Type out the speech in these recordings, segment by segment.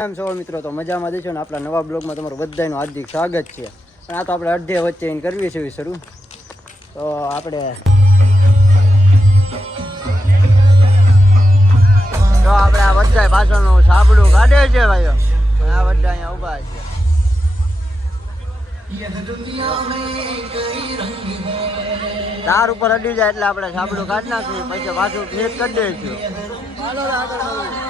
કેમ છો મિત્રો? તો મજામાં દેશો ને આપણા નવા બ્લોગમાં તમારું બધાનું હાર્દિક સ્વાગત છે. પણ આ તો આપણે અડધે વચ્ચે એને કરવી છે શરૂ. તો આપણે આ બધા પાછળનું સાબડું કાઢે છે ભાઈઓ. આ બધા અહીંયા ઊભા છે. તાર ઉપર અડી જાય એટલે આપણે સાબડું કાઢી નાખીએ, પછી પાછું ફેક કરી દઈશું. હાલો આગળ.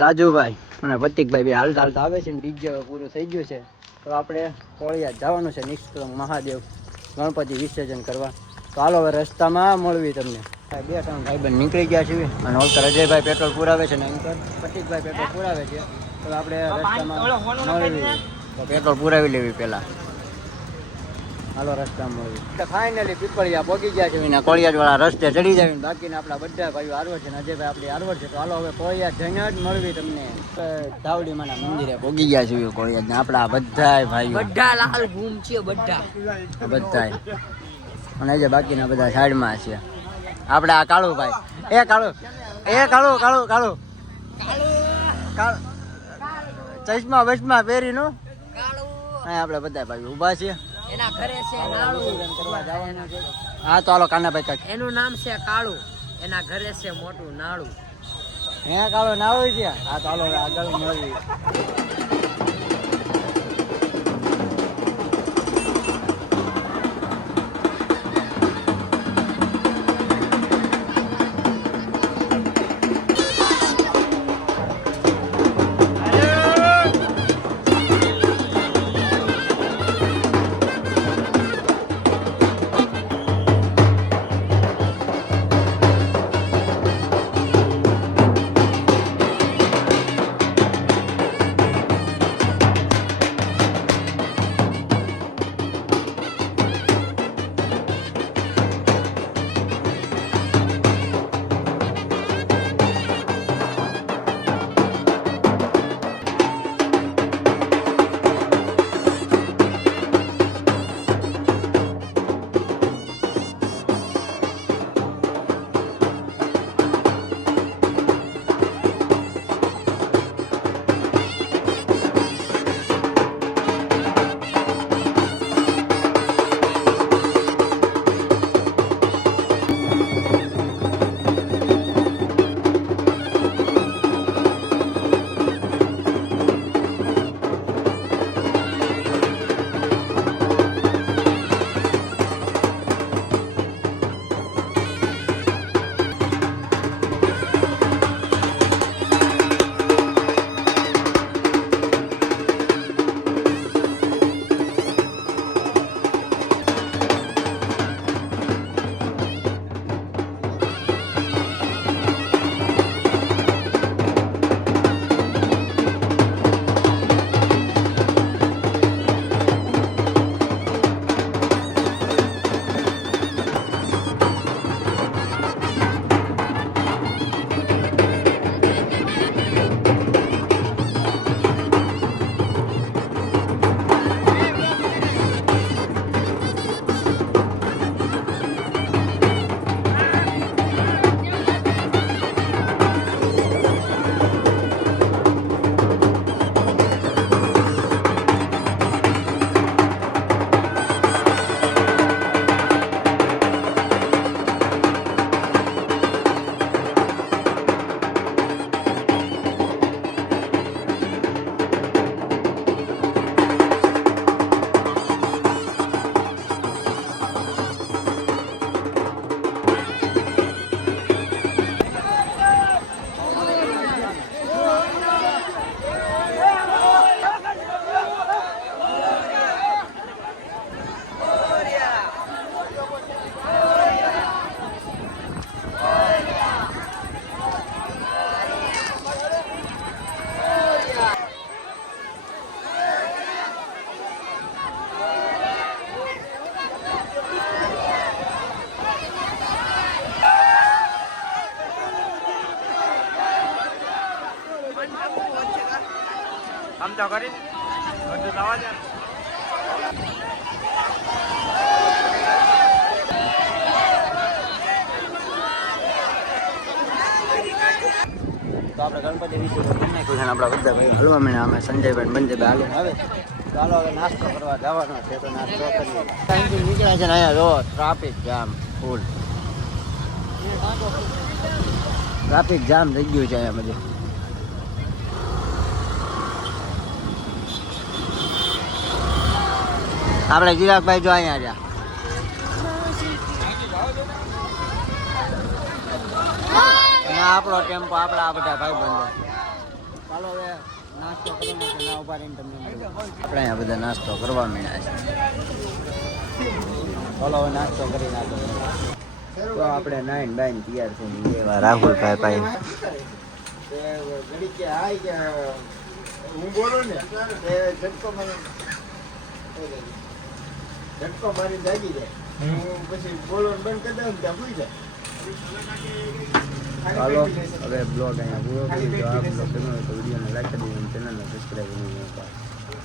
રાજુભાઈ અને પ્રતિકભાઈ બે હાલતા હાલતા આવે છે ને ડીજે પૂરું થઈ ગયું છે. તો આપણે કોળિયાદ જવાનું છે નિષ્કલંક મહાદેવ ગણપતિ વિસર્જન કરવા. તો હાલો હવે રસ્તામાં મળવી તમને. બે ત્રણ ભાઈબંધ નીકળી ગયા છે અને ઓલતા અજયભાઈ પેટ્રોલ પુરાવે છે ને અંકર પ્રતિકભાઈ પેટ્રોલ પુરાવે છે. તો આપણે રસ્તામાં મળવી તો પેટ્રોલ પુરાવી લેવી પહેલા. હાલો રસ્તામાં મળવી. ફાઇનલી પીપળિયા પહોંચી ગયા છે ને કોળિયાદ વાળા રસ્તે ચડી જાય. બાકીના આપણા બધા ભાઈઓ આરવડ છે ને અજયભાઈ આપણી આરવડ છે. તો હાલો હવે કોળિયાદ જઈને જ મળવી તમને. ધાવડીમાના મંદિરે પહોંચી ગયા છે કોળિયાદ ને આપણા બધા ભાઈઓ બધા લાલ ઘૂમ છે બધા અને જે બાકીના બધા સાઈડમાં છે. આપણે આ કાળુભાઈ કાળું ચશ્મા બસમાં પહેરીનું આપણે બધા ભાઈઓ ઊભા છે. એના ઘરે છે નાળું કરવા જવાનું છે. હા તો હાલો કાનાભાઈ કાકા એનું નામ છે કાળું, એના ઘરે છે મોટું નાળું. હે કાળું નાળું છે. હા તો હાલો આગળ મળવી. તો કરી અડધું લાવા દે. તો આપણે ગણપતિ વિસર્જન કરી નાખ્યું છે અને આપણા બધા ભાઈ હળવા મહિના અમે સંજયભાઈ બંજયભાઈ હાલે આવે ચાલો હવે નાસ્તો કરવા જવાનો છે તો નાસ્તો કરીએ ટાઈમથી નીકળ્યા છે ને અહીંયા જો traffic jam full traffic jam થઈ ગયું છે અહીંયા બધું આપણે ચિરાગભાઈ જો અહીંયા રહ્યા અને આપણો ટેમ્પો આપણા આ બધા ભાઈ બંધો ચાલો હવે નાસ્તો કરવાનો છે ના ઉભા રહીને તમને મળીએ. આપણે અહીંયા બધા નાસ્તો કરવા માંડ્યા છે ચાલો હવે નાસ્તો કરી નાખો તો આપણે નાઈન બાઈન તૈયાર થઈને એવા રાહુલભાઈ ભાઈ હું બોલું ને એ ઝટકો મારી જાગી જાય હું પછી બોલવાનું બંધ કરી દઉં ત્યાં ભૂલી જાય. ચાલો હવે બ્લોગ અહીંયા પૂરો કરી દો. આ બ્લોગ ગમ્યો હોય તો વિડીયોને લાઈક કરી દીધો, ચેનલને સબસ્ક્રાઈબ કરી દીધો.